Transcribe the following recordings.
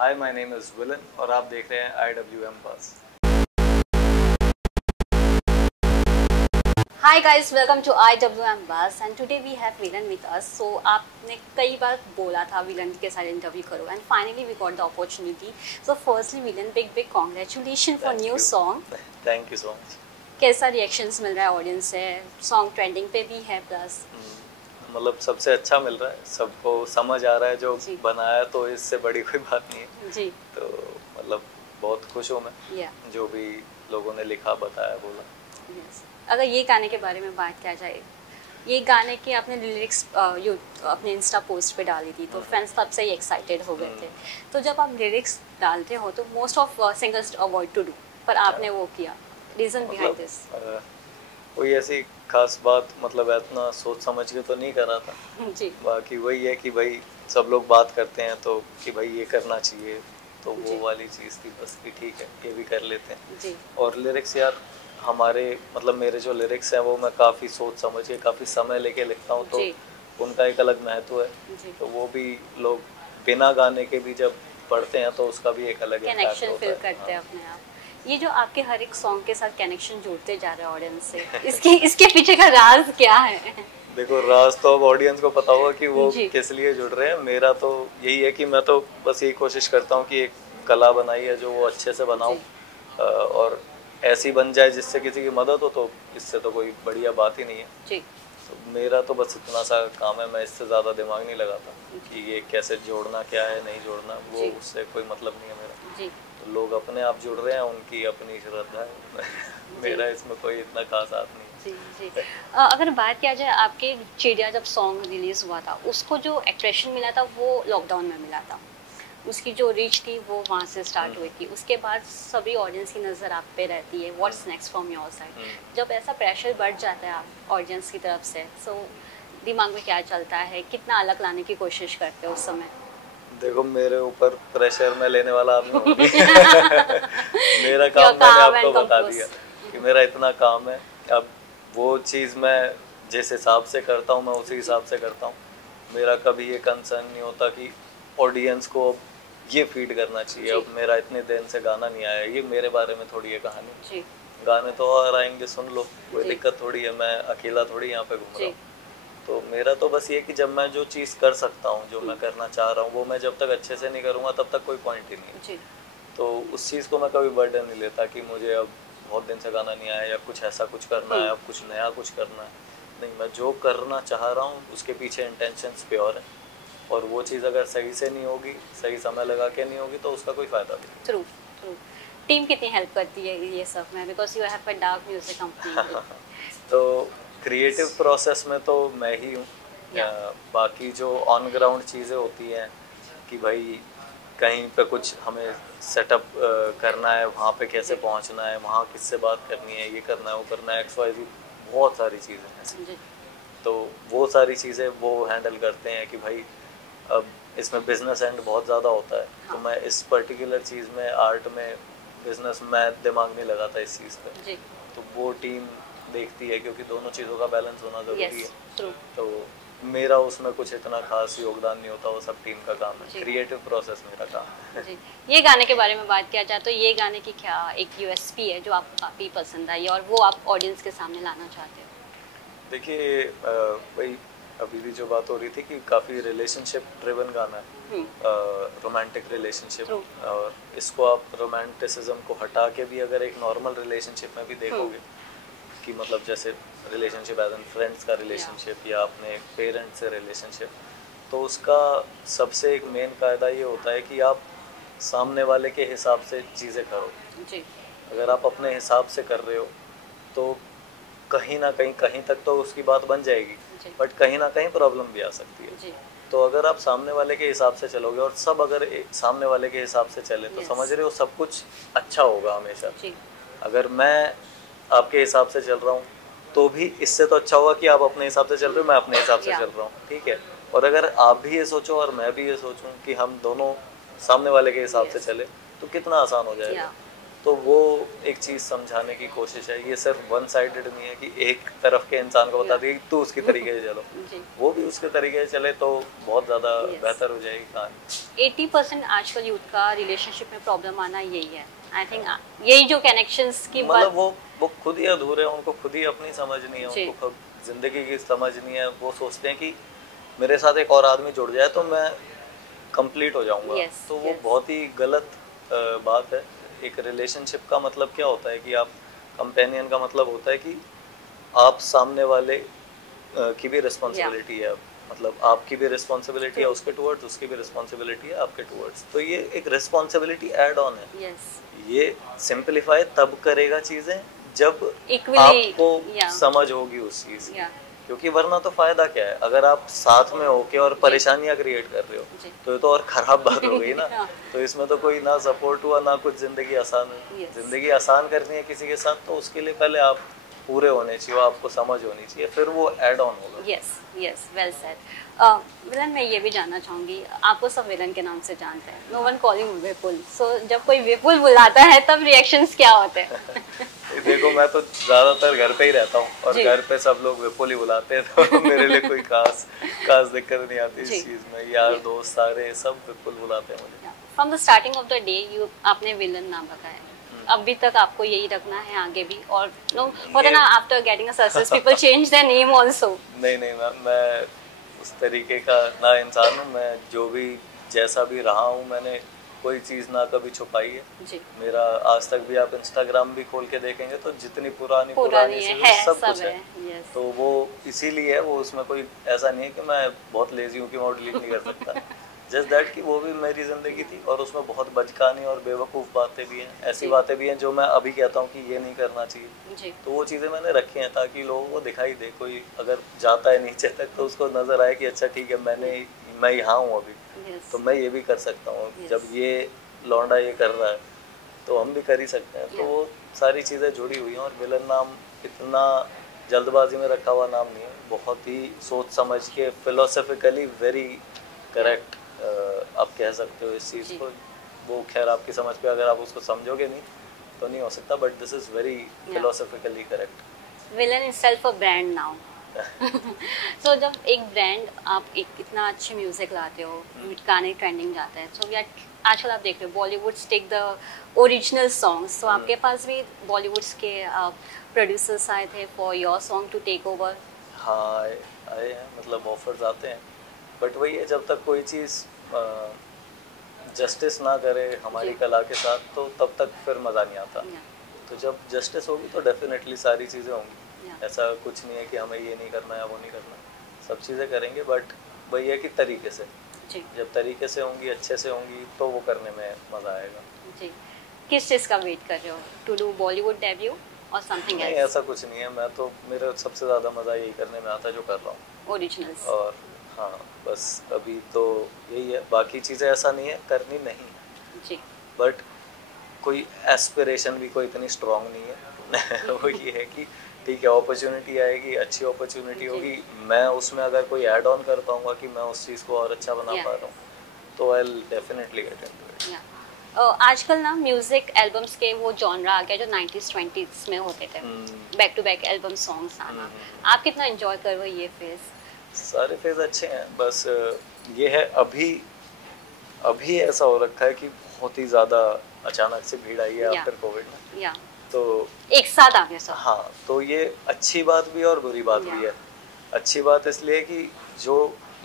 Hi my name is villain और आप देख रहे हैं IWM बस। Hi guys, welcome to IWM Bus and today we have Vilan with us. So आपने कई बार बोला था विलन के साथ इंटरव्यू करो and finally we got the opportunity. So firstly Vilan, big congratulations for new song. Thank you so much. कैसा reactions मिल रहा है ऑडियंस से? सॉन्ग ट्रेंडिंग पे भी है प्लस मतलब सबसे अच्छा मिल रहा है, सबको समझ आ रहा है जो जी। बनाया, तो इससे बड़ी कोई बात नहीं है। जी तो मतलब बहुत खुश हूँ मैं, या जो भी लोगों ने लिखा, बताया, बोला। यस। अगर ये गाने के बारे में बात किया जाए, ये गाने के आपने लिरिक्स अपने इंस्टा पोस्ट पे डाली थी तो फैंस तब से ही एक्साइटेड हो गए थे। तो जब आप लिरिक्स डालते हो तो most of singers avoid to do, पर आपने वो किया, रीजन बिहाइंड दिस? कोई ऐसी खास बात, मतलब इतना सोच समझ के तो नहीं कर रहा था। जी बाकी वही है कि भाई सब लोग बात करते हैं तो कि भाई ये करना चाहिए, तो जी। वो वाली चीज़ थी बस कि ठीक है ये भी कर लेते हैं। जी और लिरिक्स यार हमारे, मतलब मेरे जो लिरिक्स हैं वो मैं काफ़ी सोच समझ के काफ़ी समय लेके लिखता हूँ, तो जी उनका एक अलग महत्व है। जी तो वो भी लोग बिना गाने के भी जब पढ़ते हैं तो उसका भी एक अलग इम्पैक्ट कनेक्शन होता फील है। करते हैं हाँ। अपने आप। ये जो आपके हर एक सॉन्ग के साथ कनेक्शन जोड़ते जा रहे हैं ऑडियंस से, इसके पीछे का राज क्या है? देखो राज तो अब ऑडियंस को पता होगा कि वो जी किस लिए जुड़ रहे हैं। मेरा तो यही है कि मैं तो बस यही कोशिश करता हूँ कि एक कला बनाई है जो वो अच्छे से बनाऊँ, जी और ऐसी बन जाए जिससे किसी की मदद हो, तो इससे तो कोई बढ़िया बात ही नहीं है। जी तो मेरा तो बस इतना सा काम है, मैं इससे ज़्यादा दिमाग नहीं लगाता कि ये कैसे जोड़ना, क्या है नहीं जोड़ना, वो जी उससे कोई मतलब नहीं है मेरा। जी तो लोग अपने आप जुड़ रहे हैं, उनकी अपनी श्रद्धा है। मेरा इसमें कोई इतना खास हाथ नहीं जी जी। अगर बात किया जाए, आपके चिड़िया जब सॉन्ग रिलीज हुआ था उसको जो एक्सप्रेशन मिला था वो लॉकडाउन में मिला था, उसकी जो रीच थी वो वहाँ से स्टार्ट हुई थी। उसके बाद सभी ऑडियंस की नज़र आप पे रहती है, what's next from your side. जब ऐसा प्रेशर बढ़ जाता है आप ऑडियंस की तरफ से, सो दिमाग में क्या चलता है, कितना अलग लाने की कोशिश करते हो उस समय? देखो मेरे ऊपर प्रेशर में लेने वाला आदमी हूँ नहीं। मेरा You're काम मैंने calm आपको and बता composed. दिया कि मेरा इतना काम है। अब वो चीज़ मैं जिस हिसाब से करता हूँ मैं उसी हिसाब से करता हूँ। मेरा कभी ये कंसर्न नहीं होता कि ऑडियंस को अब ये फीड करना चाहिए, जी अब मेरा इतने दिन से गाना नहीं आया, ये मेरे बारे में थोड़ी है कहानी। जी गाने तो और आएंगे, सुन लो, कोई जी दिक्कत थोड़ी है, मैं अकेला थोड़ी यहाँ पे घूम रहा जी हूँ। तो मेरा तो बस ये कि जब मैं जो चीज़ कर सकता हूँ, जो मैं करना चाह रहा हूँ, वो मैं जब तक अच्छे से नहीं करूँगा तब तक कोई पॉइंट ही नहीं है। जी तो उस चीज़ को मैं कभी बर्डन नहीं लेता कि मुझे अब बहुत दिन से गाना नहीं आया या कुछ ऐसा कुछ करना है, अब कुछ नया कुछ करना है। नहीं, मैं जो करना चाह रहा हूँ उसके पीछे इंटेंशंस प्योर है, और वो चीज़ अगर सही से नहीं होगी, सही समय लगा के नहीं होगी, तो उसका कोई फ़ायदा नहीं। True true. टीम कितनी हेल्प करती है ये सब में, because you have a dark music company? तो क्रिएटिव प्रोसेस में तो मैं ही हूँ। या बाकी जो ऑन ग्राउंड चीज़ें होती हैं कि भाई कहीं पे कुछ हमें सेटअप करना है, वहाँ पे कैसे जी पहुँचना है, वहाँ किससे बात करनी है, ये करना है, वो करना है, XYZ, बहुत सारी चीज़ें हैं ऐसी। जी तो वो सारी चीज़ें वो हैंडल करते हैं कि भाई अब इसमें बिजनेस एंड बहुत ज़्यादा होता है। तो हाँ मैं इस पर्टिकुलर चीज़ में, आर्ट में, बिजनेस में दिमाग नहीं लगाता इस चीज़ पे। जी तो वो टीम देखती है, क्योंकि दोनों चीज़ों का बैलेंस होना ज़रूरी है। Yes true. तो मेरा उसमें कुछ इतना खास योगदान नहीं होता, वो सब टीम का काम है। जी क्रिएटिव प्रोसेस मेरा काम है। जी। ये गाने के बारे में बात किया जाए तो ये गाने की क्या एक यूएसपी है जो आपको काफ़ी पसंद आई और वो आप ऑडियंस के सामने लाना चाहते हो? देखिए वही अभी भी जो बात हो रही थी कि काफ़ी रिलेशनशिप ड्रिवन गाना है, रोमांटिक रिलेशनशिप। ट्रू। और इसको आप रोमांटिसिज्म को हटा के भी अगर एक नॉर्मल रिलेशनशिप में भी देखोगे कि मतलब जैसे रिलेशनशिप एज एन फ्रेंड्स का रिलेशनशिप या अपने पेरेंट्स से रिलेशनशिप, तो उसका सबसे एक मेन कायदा ये होता है कि आप सामने वाले के हिसाब से चीज़ें करो। जी अगर आप अपने हिसाब से कर रहे हो तो कहीं ना कहीं, कहीं तक तो उसकी बात बन जाएगी, जी बट कहीं ना कहीं प्रॉब्लम भी आ सकती है। जी तो अगर आप सामने वाले के हिसाब से चलोगे और सब अगर सामने वाले के हिसाब से चले, तो Yes. समझ रहे हो सब कुछ अच्छा होगा हमेशा। जी अगर मैं आपके हिसाब से चल रहा हूँ तो भी इससे तो अच्छा होगा कि आप अपने हिसाब से चल रहे हो, मैं अपने हिसाब से या चल रहा हूँ, ठीक है। और अगर आप भी ये सोचो और मैं भी ये सोचूं कि हम दोनों सामने वाले के हिसाब से Yes. चले, तो कितना आसान हो या जाएगा। तो वो एक चीज़ समझाने की कोशिश है, ये सिर्फ वन साइडेड नहीं है कि एक तरफ के इंसान को बता दिए कि तू उसकी तरीके से चलो, जी वो भी उसके तरीके से चले तो बहुत ज़्यादा यस बेहतर हो जाएगी कहानी। 80% आजकल यूथ का रिलेशनशिप में प्रॉब्लम आना यही है आई थिंक यही जो कनेक्शंस की मतलब बात वो खुद ही अधूरे हैं, उनको खुद ही अपनी समझ नहीं है, जी उनको खुद ज़िंदगी की समझ नहीं है। वो सोचते हैं कि मेरे साथ एक और आदमी जुड़ जाए तो मैं कंप्लीट हो जाऊंगा। यस तो वो यस बहुत ही गलत बात है। एक रिलेशनशिप का मतलब क्या होता है कि आप कंपेनियन का मतलब होता है कि आप सामने वाले की भी या रिस्पॉन्सिबिलिटी है, मतलब आपकी भी रिस्पॉन्सिबिलिटी है ट्रू उसके टुवर्ड्स, उसकी भी रिस्पॉन्सिबिलिटी है आपके टुवर्ड्स। तो ये एक रिस्पॉन्सिबिलिटी ऐड ऑन है। यस ये सिंपलीफाई तब करेगा चीज़ें जब इक्वली आपको या समझ होगी उस चीज़ की, या क्योंकि वरना तो फायदा क्या है अगर आप साथ में होके और जी परेशानियां क्रिएट कर रहे हो, जी तो ये तो और खराब बात हो गई ना। हाँ तो इसमें तो कोई ना सपोर्ट हुआ ना कुछ, जिंदगी आसान हुई। यस जिंदगी आसान करनी है किसी के साथ तो उसके लिए पहले आप पूरे होने चाहिए, आपको समझ होनी चाहिए, फिर वो ऐड ऑन होगा। Yes yes well said villain मैं ये भी जानना चाहूंगी आपको सब विलन के नाम से जानते हैं नो वन कॉलिंग विपुल सो जब कोई विपुल बुलाता है तब रिएक्शंस क्या होते हैं देखो मैं तो ज्यादातर घर पे ही रहता हूँ और जी घर पे सब लोग विपुल ही बुलाते हैं, तो मेरे लिए कोई खास खास दिक्कत नहीं आती जी इस चीज में। यार दोस्त सारे सब विपुल बुलाते हैं मुझे। From the starting of the day you आपने विलन नाम रखा है अभी तक आपको यही रखना है आगे भी और नो होता ये ना after getting a success people change their name also नहीं नहीं मैम, मैं उस तरीके का ना इंसान हूँ। मैं जो भी जैसा भी रहा हूँ, मैंने कोई चीज़ ना कभी छुपाई है। जी मेरा आज तक भी आप इंस्टाग्राम भी खोल के देखेंगे तो जितनी पुरानी पुरानी है, चीज़ें है सब सब कुछ है है। यस तो वो इसीलिए है, वो उसमें कोई ऐसा नहीं है कि मैं बहुत लेजी हूँ कि मैं डिलीट नहीं कर सकता। जस्ट दैट कि वो भी मेरी ज़िंदगी थी और उसमें बहुत बचकानी और बेवकूफ़ बातें भी हैं, ऐसी जी बातें भी हैं जो मैं अभी कहता हूँ कि ये नहीं करना चाहिए। जी तो वो चीज़ें मैंने रखी हैं ताकि लोगों को दिखाई दे, कोई अगर जाता है नीचे तक तो उसको नज़र आए कि अच्छा ठीक है मैं यहाँ हूँ अभी, यस तो मैं ये भी कर सकता हूँ। जब यस ये लौंडा ये कर रहा है तो हम भी कर ही सकते हैं। तो या वो सारी चीज़ें जुड़ी हुई हैं और विलन नाम इतना जल्दबाजी में रखा हुआ नाम नहीं है, बहुत ही सोच समझ के फिलोसफिकली वेरी करेक्ट आप कह सकते हो इस चीज़ जी को। वो खैर आपकी समझ पे अगर आप उसको समझोगे नहीं तो नहीं हो सकता, बट दिस इज़ वेरी या philosophically correct. Villain itself a brand now सो जब एक ब्रांड आप एक इतना अच्छे म्यूजिक लाते हो गाने ट्रेंडिंग जाता है सो वी आजकल आप देख रहे हो Bollywood take the original songs तो आपके पास भी बॉलीवुड्स के प्रोड्यूसर्स आए थे for your song to take over हाँ आए हैं, मतलब ऑफर्स आते हैं, बट वही है जब तक कोई चीज़ जस्टिस ना करे हमारी जी कला के साथ तो तब तक फिर मज़ा नहीं आता। या तो जब जस्टिस होगी तो डेफिनेटली सारी चीज़ें होंगी। या ऐसा कुछ नहीं है कि हमें ये नहीं करना है वो नहीं करना, सब चीज़ें करेंगे, बट वही है कि तरीके से, जी जब तरीके से होंगी अच्छे से होंगी तो वो करने में मज़ा आएगा। जी किस चीज़ का वेट कर रहे हो टू डू बॉलीवुड डेब्यू और समथिंग नहीं एल्स ऐसा कुछ नहीं है, मैं तो मेरा सबसे ज़्यादा मज़ा यही करने में आता है जो कर रहा हूँ। ओरिजिनल्स और हाँ बस अभी तो यही है, बाकी चीज़ें ऐसा नहीं है करनी नहीं है, जी बट कोई एस्पिरेशन भी कोई इतनी स्ट्रांग नहीं है। वो ये है कि ठीक है अपॉर्चुनिटी आएगी, अच्छी अपॉर्चुनिटी जी होगी, मैं उसमें अगर कोई ऐड ऑन कर पाऊंगा कि मैं उस चीज़ को और अच्छा बना या पा रहा हूँ तो I will definitely get into it. या आजकल ना म्यूजिक एल्बम्स के वो जॉनरा आ गया जो 90s 20s में होते थे back to back album songs आना आप कितना एंजॉय कर रहे हो ये फेज सारे फेज अच्छे हैं, बस ये है अभी अभी ऐसा हो रखा है कि बहुत ही ज़्यादा अचानक से भीड़ आई है या आफ्टर कोविड में। या तो एक साथ आ गया सब हाँ, तो ये अच्छी बात भी है और बुरी बात भी है। अच्छी बात इसलिए कि जो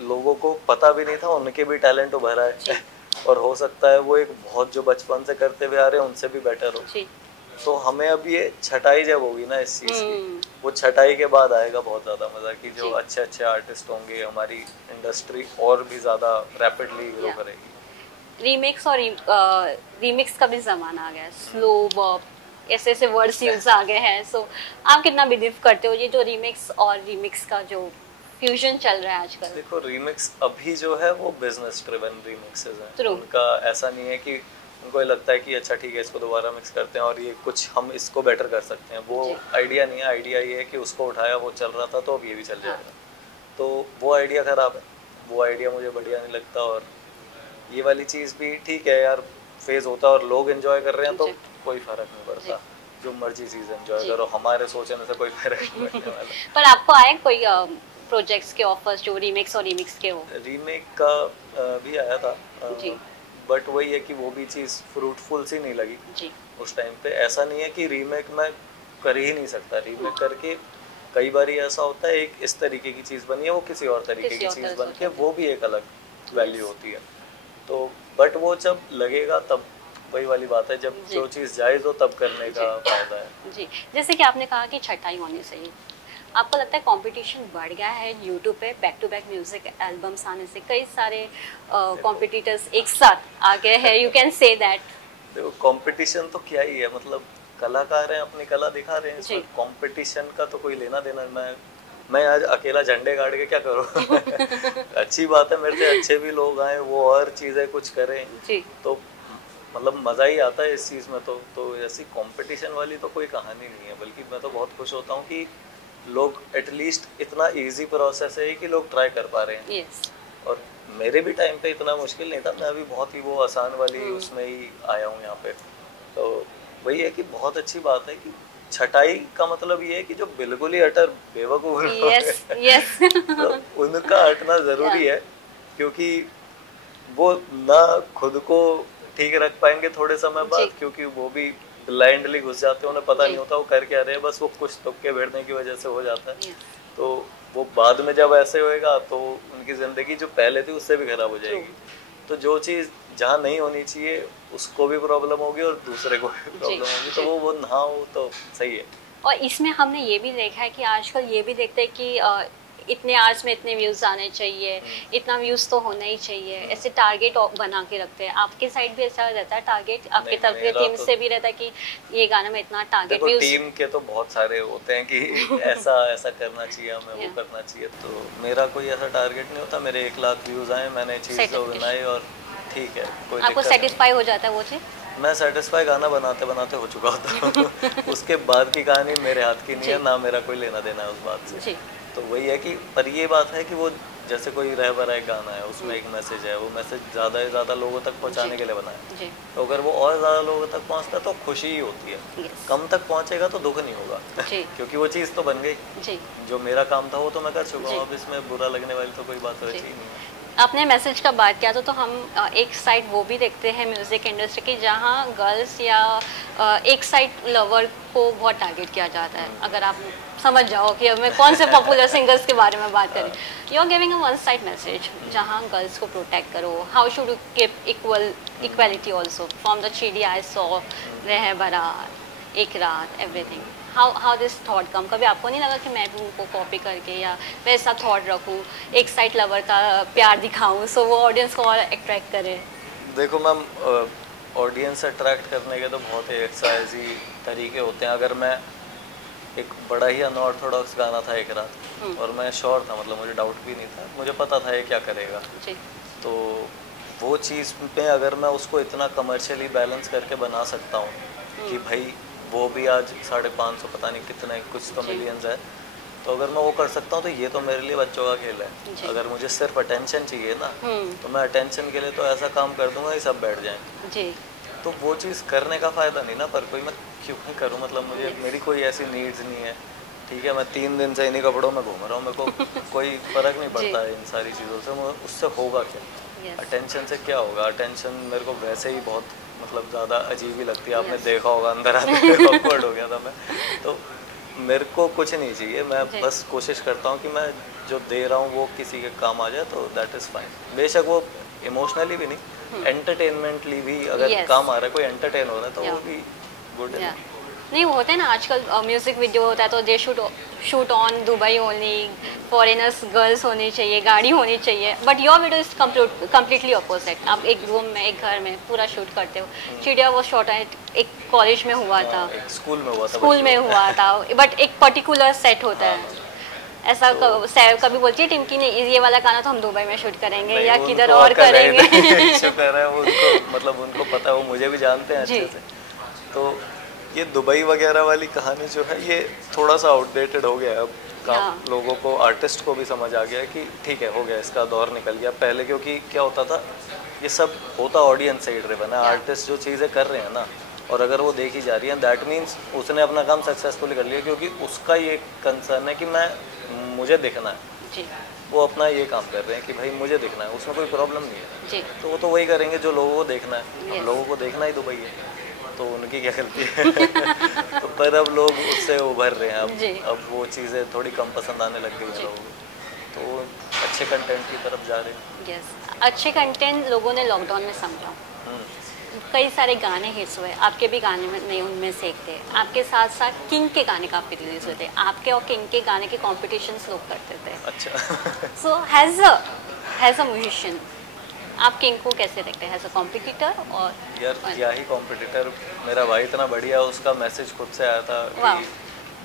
लोगों को पता भी नहीं था उनके भी टैलेंट उभरा है और हो सकता है वो एक बहुत जो बचपन से करते हुए आ रहे हैं उनसे भी बेटर हो। जी तो हमें अब ये छटाई जब होगी ना इस चीज़ की, हम्म वो छटाई के बाद आएगा बहुत ज़्यादा मज़ा कि जो जी अच्छे अच्छे आर्टिस्ट होंगे, हमारी इंडस्ट्री और भी ज़्यादा रैपिडली ग्रो या करेगी। रीमिक्स और रीमिक्स का भी जमाना आ गया है स्लो बॉप ऐसे ऐसे वर्ड्स यूज आ गए हैं सो आप कितना बिलीव करते हो ये जो रीमिक्स और रीमिक्स का जो फ्यूजन चल रहा है आजकल देखो रीमिक्स अभी जो है वो बिजनेस ड्रिवन रीमिक्सेस हैं। True. उनका ऐसा नहीं है कि उनको ये लगता है कि अच्छा ठीक है इसको दोबारा मिक्स करते हैं और ये कुछ हम इसको बेटर कर सकते हैं, वो जी आइडिया नहीं है। आइडिया ये है कि उसको उठाया वो चल रहा था तो अब ये भी चल हाँ जाएगा, तो वो आइडिया ख़राब है, वो आइडिया मुझे बढ़िया नहीं लगता। और ये वाली चीज़ भी ठीक है यार, फेज होता है और लोग एंजॉय कर रहे हैं तो जी। कोई फर्क नहीं पड़ता, जो मर्जी चीज़ एंजॉय जी। करो, हमारे सोचने से कोई फर्क नहीं पड़ने वाला। पर आपको आए कोई प्रोजेक्ट्स के ऑफर्स जो रीमेक्स और रीमिक्स के हो? रीमेक का भी आया था, जी। बट वही है कि वो भी चीज़ फ्रूटफुल सी नहीं लगी जी। उस टाइम पे। ऐसा नहीं है कि रीमेक मैं कर ही नहीं सकता, रीमेक करके कई बार ऐसा होता है एक इस तरीके की चीज़ बनी है, वो किसी और तरीके किसी की और चीज़ तरह बन से के होता वो भी एक अलग वैल्यू होती है। तो बट वो जब लगेगा तब वही वाली बात है, जब जी। जो चीज़ जायज़ हो तब करने जी। का फायदा है। जी, जैसे कि आपने कहा कि छटाई होनी चाहिए। आपको लगता है कंपटीशन बढ़ गया है यूट्यूब पे back to back music albums आने से? कई सारे कॉम्पिटिटर्स एक साथ आ गए हैं, यू कैन से दैट। देखो कंपटीशन तो क्या ही है, मतलब कलाकार हैं, अपनी कला दिखा रहे हैं, जी। इसमें कंपटीशन का तो कोई लेना देना। मैं आज अकेला झंडे गाड़ के क्या करूँ? अच्छी बात है, मेरे से अच्छे भी लोग आए, वो और चीज़ें कुछ करें जी। तो मतलब मज़ा ही आता है इस चीज़ में। तो ऐसी कंपटीशन वाली तो कोई कहानी नहीं है, बल्कि मैं तो बहुत खुश होता हूँ कि लोग एटलीस्ट इतना इजी प्रोसेस है कि लोग ट्राई कर पा रहे हैं। यस। और मेरे भी टाइम पे इतना मुश्किल नहीं था, मैं भी बहुत ही वो आसान वाली उसमें ही आया हूँ यहाँ पे। तो वही है कि बहुत अच्छी बात है कि छटाई का मतलब ये है कि जो बिल्कुल ही अटर बेवकूफ लोग यस। हैं, यस। तो उनका हटना ज़रूरी है, क्योंकि वो ना खुद को ठीक रख पाएंगे थोड़े समय जी। बाद, क्योंकि वो भी ब्लाइंडली घुस जाते हैं, उन्हें पता जी। नहीं होता वो कर क्या रहे हैं, बस वो कुछ तुक्के भिड़ने की वजह से हो जाता है। यस। तो वो बाद में जब ऐसे होएगा तो उनकी ज़िंदगी जो पहले थी उससे भी खराब हो ट्रू। जाएगी। तो जो चीज़ जहाँ नहीं होनी चाहिए उसको भी प्रॉब्लम होगी और दूसरे को भी जी। प्रॉब्लम होगी, तो जी। वो ना हो तो सही है। और इसमें हमने ये भी देखा है कि आजकल ये भी देखते हैं कि इतने आवर्स में इतने व्यूज आने चाहिए, इतना व्यूज तो होना ही चाहिए, ऐसे टारगेट बना के रखते हैं। आपके साइड भी ऐसा रहता है टारगेट? आपके नहीं, तरफ के मेरा टीम तो से भी रहता है कि ये गाना में इतना टारगेट देखो व्यूज? टीम के तो बहुत सारे होते हैं कि ऐसा ऐसा करना चाहिए, हमें वो करना चाहिए। तो मेरा कोई ऐसा टारगेट नहीं होता। मेरे 1 लाख व्यूज आए, मैंने चीज़ तो बनाई और ठीक है, कोई आपको दिक्कत सेटिस्फाई हो जाता है वो चीज़? नहीं। मैं सेटिस्फाई गाना बनाते बनाते हो चुका होता हूँ। उसके बाद की कहानी मेरे हाथ की नहीं है, जी। ना मेरा कोई लेना देना है उस बात से। जी। तो वही है कि पर ये बात है कि वो जैसे कोई रहबर एक गाना है, उसमें एक मैसेज है, वो मैसेज ज़्यादा से ज़्यादा लोगों तक पहुँचाने जी। के लिए बना है। जी। तो अगर वो और ज़्यादा लोगों तक पहुँचता है तो खुशी ही होती है। यस। कम तक पहुँचेगा तो दुख नहीं होगा। जी। क्योंकि वो चीज़ तो बन गई। जी। जो मेरा काम था वो तो मैं कर चुका जी। हूँ, अब इसमें बुरा लगने वाली तो कोई बात बची जी। ही नहीं है। आपने मैसेज का बात किया तो हम एक साइड वो भी देखते हैं म्यूजिक इंडस्ट्री की जहाँ गर्ल्स या एक साइड लवर को बहुत टारगेट किया जाता है। अगर आप समझ जाओ कि अब मैं कौन से पॉपुलर सिंगर्स के बारे में बात करें, you are giving a one side message जहाँ गर्ल्स को प्रोटेक्ट करो, how should you keep equality also from the CD I saw, रह बरात, एक रात, everything. How this thought come? कभी आपको नहीं लगा कि मैं भी उनको कॉपी करके या वैसा थॉट रखूँ, एक साइड लवर का प्यार दिखाऊँ सो वो ऑडियंस को और अट्रैक्ट करे? देखो मैम, ऑडियंस अट्रैक्ट करने के तो बहुत ही एक्सरसाइजी तरीके होते हैं। अगर मैं एक बड़ा ही अनऑर्थोडॉक्स गाना था एक रात, और मैं श्योर था, मतलब मुझे डाउट भी नहीं था, मुझे पता था ये क्या करेगा। जी। तो वो चीज़ पे अगर मैं उसको इतना कमर्शियली बैलेंस करके बना सकता हूँ कि भाई वो भी आज 550 पता नहीं कितने कुछ तो जी। मिलियंस है, तो अगर मैं वो कर सकता हूँ तो ये तो मेरे लिए बच्चों का खेल है। जी। अगर मुझे सिर्फ अटेंशन चाहिए ना, तो मैं अटेंशन के लिए तो ऐसा काम कर दूंगा कि सब बैठ जाएं। जी। तो वो चीज़ करने का फ़ायदा नहीं ना, पर कोई मैं क्यों ही करूँ, मतलब मुझे मेरी कोई ऐसी नीड्स नहीं है। ठीक है, मैं 3 दिन से इन्हीं कपड़ों में घूम रहा हूँ, मेरे को कोई फ़र्क नहीं पड़ता है इन सारी चीज़ों से। उससे होगा क्या? Yes. अटेंशन से क्या होगा? अटेंशन मेरे को वैसे ही बहुत मतलब ज़्यादा अजीब ही लगती है। आपने Yes. देखा होगा, अंदर आते ऑकवर्ड हो गया था मैं। तो मेरे को कुछ नहीं चाहिए, मैं बस कोशिश करता हूँ कि मैं जो दे रहा हूँ वो किसी के काम आ जाए, तो दैट इज़ फाइन। बेशक वो इमोशनली भी नहीं, एंटरटेनमेंटली भी अगर Yes. काम आ रहा है, कोई एंटरटेन हो रहा है, तो वो Yeah. भी गुड है। नहीं, वो होता है ना आजकल म्यूजिक वीडियो होता है तो they shoot on Dubai only, foreigners girls होनी चाहिए, गाड़ी होनी चाहिए, but your video is completely opposite. आप एक रूम में, एक घर में पूरा शूट करते हो। चिड़िया वो शॉट एक कॉलेज में हुआ था, एक स्कूल में हुआ था, स्कूल में हुआ था, बट एक पर्टिकुलर सेट होता है। ऐसा कभी बोलती है टीम की नहीं ये वाला गाना तो हम दुबई में शूट करेंगे या किधर और करेंगे? शुक्र है उनको, मतलब उनको पता है, वो मुझे भी जानते हैं अच्छे से। तो ये दुबई वगैरह वाली कहानी जो है ये थोड़ा सा आउटडेटेड हो गया है अब। काम लोगों को, आर्टिस्ट को भी समझ आ गया है कि ठीक है, हो गया, इसका दौर निकल गया। पहले क्योंकि क्या होता था, ये सब होता ऑडियंस से ड्रिवन है। आर्टिस्ट जो चीज़ें कर रहे हैं ना, और अगर वो देखी जा रही है, दैट मीन्स उसने अपना काम सक्सेसफुली कर लिया, क्योंकि उसका ये कंसर्न है कि मुझे दिखना है जी। वो अपना ये काम कर रहे हैं कि भाई मुझे देखना है, उसमें कोई प्रॉब्लम नहीं है जी। तो वो तो वही करेंगे जो लोगों को देखना है। Yes. अब लोगों को देखना ही दुबई है, तो उनकी क्या गलती है। तो पर अब लोग उससे उभर रहे हैं, जी। अब वो चीज़ें थोड़ी कम पसंद आने लग गई हैं लोगों को, तो अच्छे कंटेंट की तरफ जा रहे हैं। यस, अच्छे कंटेंट लोगों ने लॉकडाउन में समझा। कई सारे गाने हिट्स हुए, आपके भी गाने में नहीं उनमें से एक थे। आपके साथ साथ किंग के गाने काफ़ी रिलीज हुए थे, आपके और किंग के गाने के कॉम्पिटिशन्स लोग करते थे। अच्छा। सो हैज़ अ म्यूजिशियन आप किंग को कैसे देखते हैं, हैज़ अ कॉम्पिटिटर? और यार क्या ही कॉम्पिटिटर, मेरा भाई इतना बढ़िया, उसका मैसेज खुद से आया था कि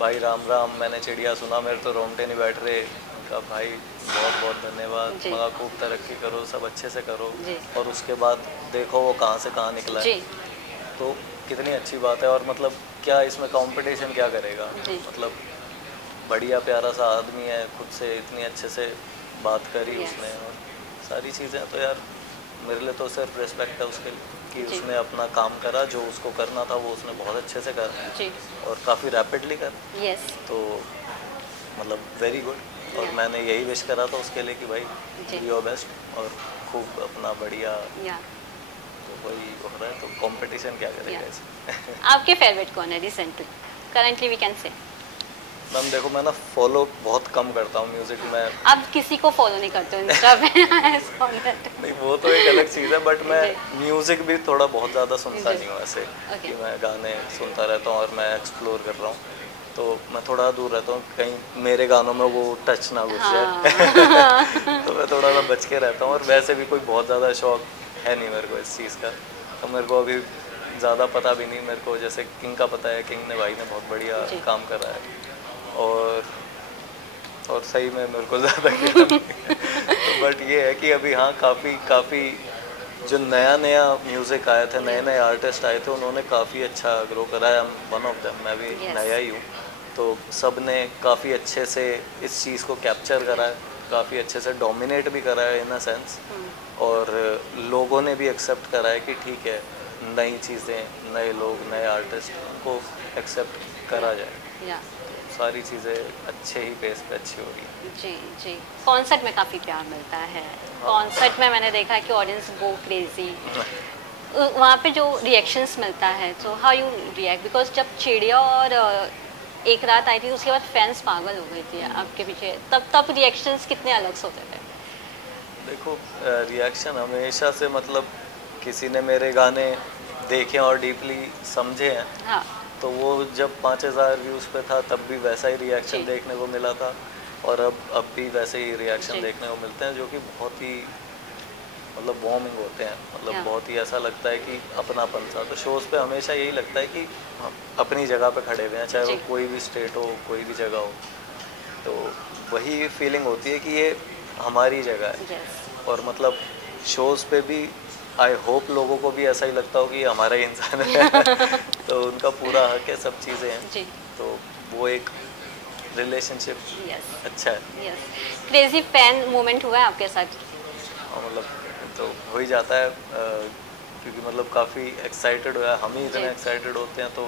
भाई राम राम, मैंने चिड़िया सुना, मेरे तो रोंगटे नहीं बैठ रहे। उनका भाई बहुत बहुत धन्यवाद, मगा खूब तरक्की करो, सब अच्छे से करो। और उसके बाद देखो वो कहाँ से कहाँ निकला है, तो कितनी अच्छी बात है। और मतलब क्या इसमें कंपटीशन क्या करेगा, मतलब बढ़िया प्यारा सा आदमी है, खुद से इतनी अच्छे से बात करी उसने और सारी चीज़ें। तो यार मेरे लिए तो सिर्फ रिस्पेक्ट है उसके लिए कि उसने अपना काम करा, जो उसको करना था वो उसने बहुत अच्छे से करा और काफ़ी रैपिडली करा। यस। तो मतलब वेरी गुड। और मैंने यही विश करा था उसके लिए कि भाई डू योर बेस्ट और खूब अपना बढ़िया। तो वही हो रहा है, तो कंपटीशन क्या करेगा इसमें। आपके फेवरेट कौन है recently, currently we can say? Ma'am देखो, मैं ना फॉलो बहुत कम करता हूँ म्यूजिक में। अब किसी को फॉलो नहीं करते हो इंस्टा पे? नहीं, वो तो एक अलग चीज़ है, बट मैं म्यूजिक भी थोड़ा बहुत ज़्यादा सुनता नहीं हूँ ऐसे कि मैं गाने सुनता रहता हूँ और मैं एक्सप्लोर कर रहा हूँ, तो मैं थोड़ा दूर रहता हूँ, कहीं मेरे गानों में वो टच ना घुस जाए। तो मैं थोड़ा सा बच के रहता हूँ। और वैसे भी कोई बहुत ज़्यादा शौक है नहीं मेरे को इस चीज़ का, तो मेरे को अभी ज़्यादा पता भी नहीं। मेरे को जैसे किंग का पता है, किंग ने भाई ने बहुत बढ़िया काम करा है और सही में मेरे को ज़्यादा तो बट ये है कि अभी हाँ, काफ़ी जो नया म्यूज़िक आया था, नए आर्टिस्ट आए थे, उन्होंने काफ़ी अच्छा ग्रो करा है। वन ऑफ देम, मैं भी नया ही हूँ, तो सब ने काफ़ी अच्छे से इस चीज़ को कैप्चर करा है, काफ़ी अच्छे से डोमिनेट भी करा है इन अ सेंस। और लोगों ने भी एक्सेप्ट करा है कि ठीक है, नई चीज़ें, नए लोग, नए आर्टिस्ट, उनको एक्सेप्ट करा जाए। सारी चीज़ें अच्छे ही पेस पे अच्छी हो रही है। जी जी। कॉन्सर्ट में काफ़ी प्यार मिलता है। कॉन्सर्ट में मैंने देखा है कि ऑडियंस गो क्रेजी, वहाँ पे जो रिएक्शंस मिलता है, तो हाउ यू रिएक्ट? बिकॉज जब चिड़िया और एक रात आई थी, उसके बाद फैंस पागल हो गई थी आपके पीछे, तब रिएक्शंस कितने अलग होते थे? देखो, रिएक्शन हमेशा से, मतलब किसी ने मेरे गाने देखे और डीपली समझे हैं, हाँ, तो वो जब 5000 व्यूज़ पे था तब भी वैसा ही रिएक्शन देखने को मिला था, और अब भी वैसे ही रिएक्शन देखने को मिलते हैं, जो कि बहुत ही मतलब वार्मिंग होते हैं। मतलब बहुत ही ऐसा लगता है कि अपनापन सा। तो शोज़ पे हमेशा यही लगता है कि हम अपनी जगह पे खड़े हुए हैं, चाहे वो कोई भी स्टेट हो, कोई भी जगह हो, तो वही फीलिंग होती है कि ये हमारी जगह है। और मतलब शोज़ पे भी आई होप लोगों को भी ऐसा ही लगता हो कि हमारा ही इंसान है। तो उनका पूरा हक है, सब चीज़ें हैं, तो वो एक रिलेशनशिप अच्छा है। क्रेजी फैन मोमेंट हुआ है आपके साथ? मतलब तो हो ही जाता है, क्योंकि मतलब काफ़ी एक्साइटेड हुआ, हम ही इतने एक्साइटेड होते हैं, तो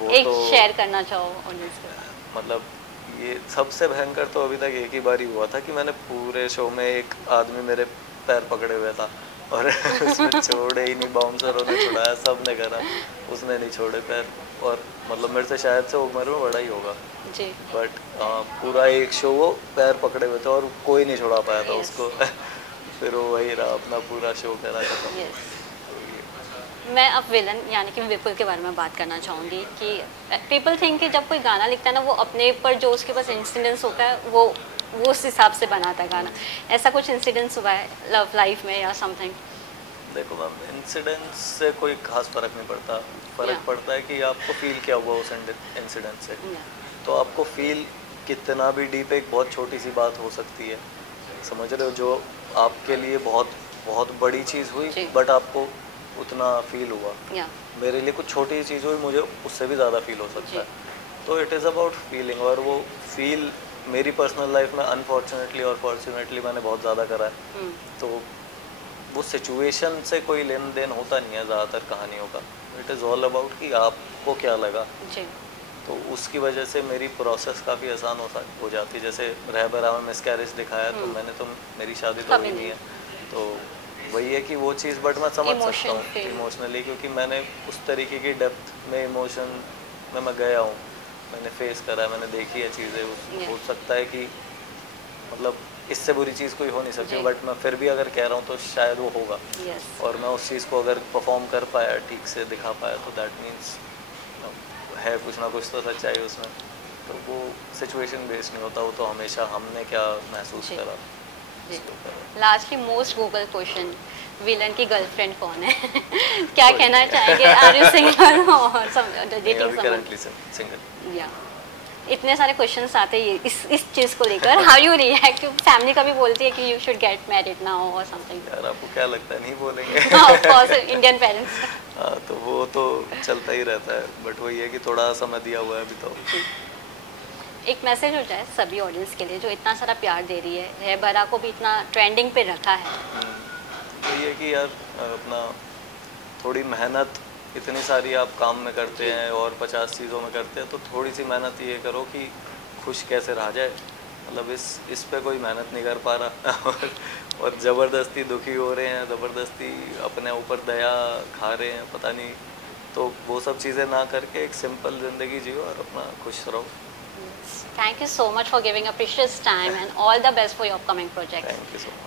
वो एक तो शेयर करना चाहो ऑडियंस को? मतलब ये सबसे भयंकर तो अभी तक एक ही बार ही हुआ था कि मैंने पूरे शो में एक आदमी मेरे पैर पकड़े हुए था और उसने छोड़े ही नहीं, बाउंसरों ने छुड़ाया, सब ने करा, उसने नहीं छोड़े पैर। और मतलब मेरे से शायद से उम्र में बड़ा ही होगा जी, बट पूरा एक शो वो पैर पकड़े हुए थे और कोई नहीं छुड़ा पाया था उसको। फिर वो वही रहा, अपना पूरा शो करा खत्म। मैं अब विलन यानी कि विपुल के बारे में बात करना चाहूँगी कि पीपल थिंक कि जब कोई गाना लिखता है ना, वो अपने पर जो उसके पास इंसिडेंस होता है वो उस हिसाब से बनाता है गाना। ऐसा कुछ इंसिडेंस हुआ है लव लाइफ में या समथिंग? देखो मैम, इंसिडेंस से कोई खास फ़र्क नहीं पड़ता। फ़र्क पड़ता है कि आपको फील क्या हुआ उस इंसिडेंट से। तो आपको फील कितना भी डीप, एक बहुत छोटी सी बात हो सकती है, समझ रहे हो, जो आपके लिए बहुत बहुत बड़ी चीज़ हुई बट आपको उतना फील हुआ। मेरे लिए कुछ छोटी चीज़ हुई, मुझे उससे भी ज़्यादा फील हो सकता है। तो इट इज़ अबाउट फीलिंग, और वो फील मेरी पर्सनल लाइफ में अनफॉर्चुनेटली और फॉर्चुनेटली मैंने बहुत ज़्यादा करा है, तो वो सिचुएशन से कोई लेन देन होता नहीं है ज़्यादातर कहानियों का। इट इज़ ऑल अबाउट कि आपको क्या लगा जी। तो उसकी वजह से मेरी प्रोसेस काफ़ी आसान हो जाती है। जैसे रहबरा में मिसकैरेज दिखाया तो मैंने तो मेरी शादी तो हुई नहीं है, तो वही है कि वो चीज़ बट मैं समझ सकता हूँ इमोशनली, क्योंकि मैंने उस तरीके की डेप्थ में इमोशन में मैं गया हूँ, मैंने फेस करा है, मैंने देखी है चीज़ें। हो सकता है कि मतलब इससे बुरी चीज़ कोई हो नहीं सकती, बट मैं फिर भी अगर कह रहा हूँ तो शायद वो होगा। और मैं उस चीज़ को अगर परफॉर्म कर पाया, ठीक से दिखा पाया, तो दैट मीन्स है कुछ ना कुछ तो सच्चाई उसमें। तो वो सिचुएशन बेस्ड नहीं होता, वो तो हमेशा हमने क्या महसूस करा। Lastly most Google question, villain की गर्लफ्रेंड कौन है? क्या कहना चाहेंगे? आर यू सिंगल और डेटिंग? Currently single. या इतने सारे क्वेश्चंस आते हैं इस चीज को लेकर, हाउ यू रिएक्ट? फैमिली कभी बोलती है कि you should get married now और समथिंग? यार आपको क्या लगता है, नहीं बोलेंगे? Of course Indian parents. हाँ, तो वो तो चलता ही रहता है, बट वही है कि थोड़ा समय दिया हुआ है अभी तो। एक मैसेज हो जाए सभी ऑडियंस के लिए जो इतना सारा प्यार दे रही है, रहबरा को भी इतना ट्रेंडिंग पे रखा है। वही है कि यार अपना थोड़ी मेहनत, इतनी सारी आप काम में करते हैं और 50 चीज़ों में करते हैं, तो थोड़ी सी मेहनत ये करो कि खुश कैसे रहा जाए। मतलब इस पे कोई मेहनत नहीं कर पा रहा और ज़बरदस्ती दुखी हो रहे हैं, ज़बरदस्ती अपने ऊपर दया खा रहे हैं, पता नहीं। तो वो सब चीज़ें ना करके एक सिंपल ज़िंदगी जियो और अपना खुश रहो। Thank you so much for giving a precious time and all the best for your upcoming project. Thank you so much.